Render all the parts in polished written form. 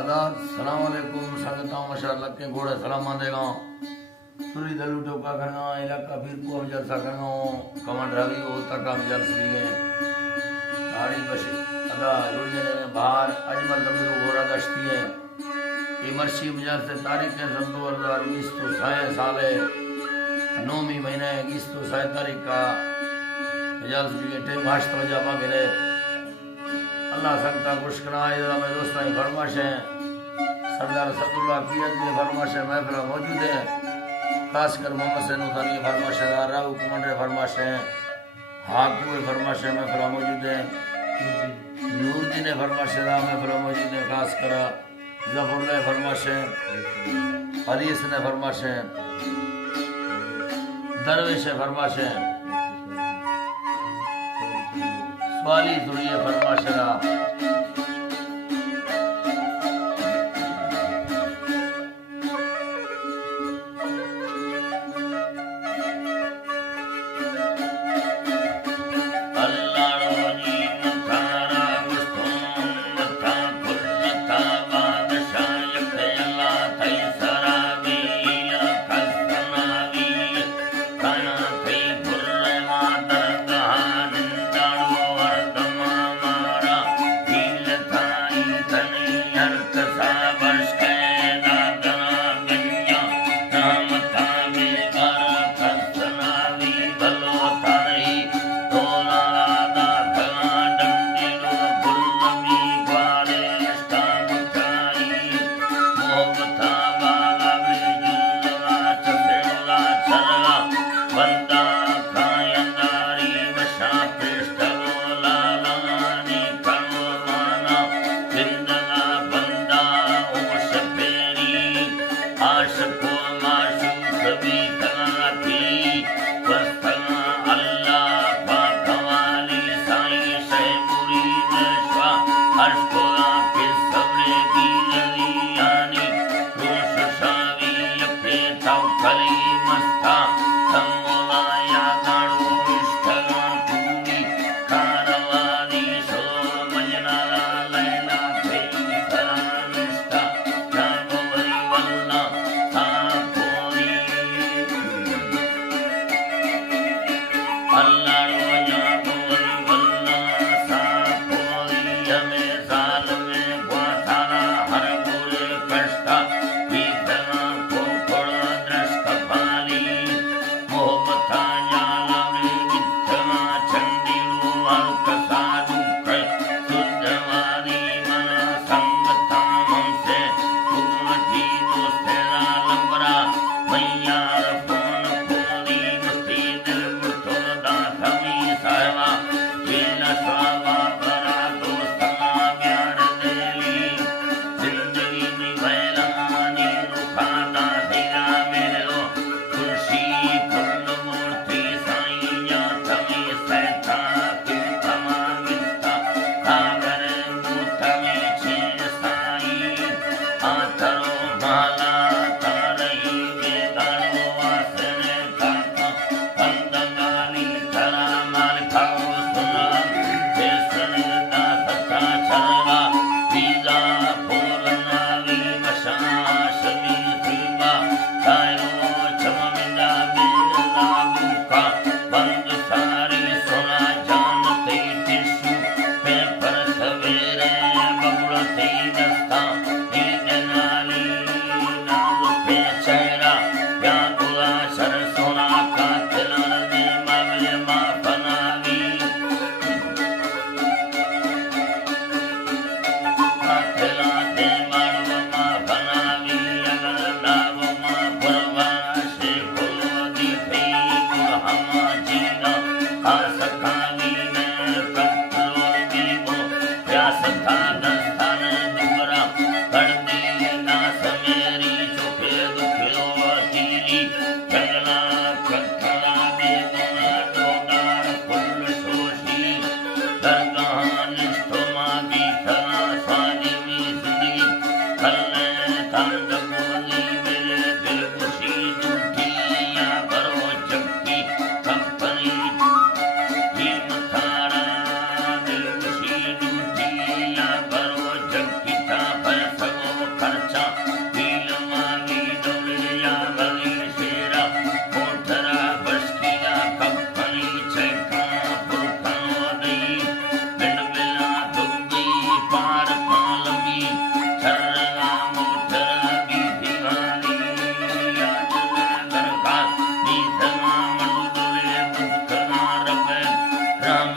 आदाब सलाम अलैकुम संगता माशाअल्लाह के घोड़े सलामा देगा सुरी दलू टोका करना इलाका फिर को हम जलसा करना कमांड रवि हो तक हम जलस लिए गाड़ी बस अदा रुड़ने बाहर अजमल तमीर घोड़ा गश्ती है ये मर्शी मजल से तारीख है सन 2020 तो 6 साल है 9वीं महीने 20 तो 6 तारीख का जलस लिए टे माश तो जावा गिरे अल्लाह संगता खुशकना में दोस्तों की फरमाश है सरदार सदुल्ला की फरमाश है महफिल मौजूद है खासकर मोहम्मद सैनुद्दीन की फरमाश है राहु कमांडर फरमाश है हाकू फरमाश है महफिल मौजूद है नूरदीन फरमाश है महफिल मौजूद है खासकर जफरुल्लाह फरमाश है हरीस ने फरमाश है दरवेश फरमाश है वाली दुनिया फरमाशरा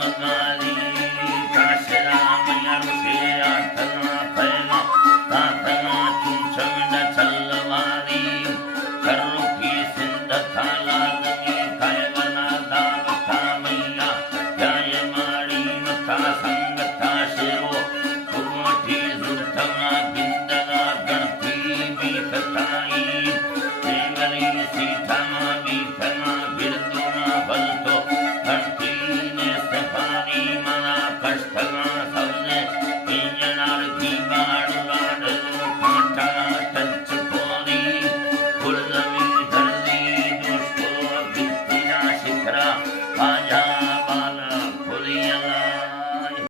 मगाली काशरा मैया रुसे आठना पैना तातना चुंचविन चलवारी करो की सिंध थाला लगी कायवना दावता मैया जय मारी मता संगता शिरो कुमठी जुठना बिंदना गणपी बीतताई देवरी सीठना बीठना बिरदुना बलतो घंटीने सफारी मना कष्टना सबने इंजनार की बाड़ू लाडलो कांटा टच कोरी कुलदमी धरली दुष्टो बित्तिना शिखरा आजा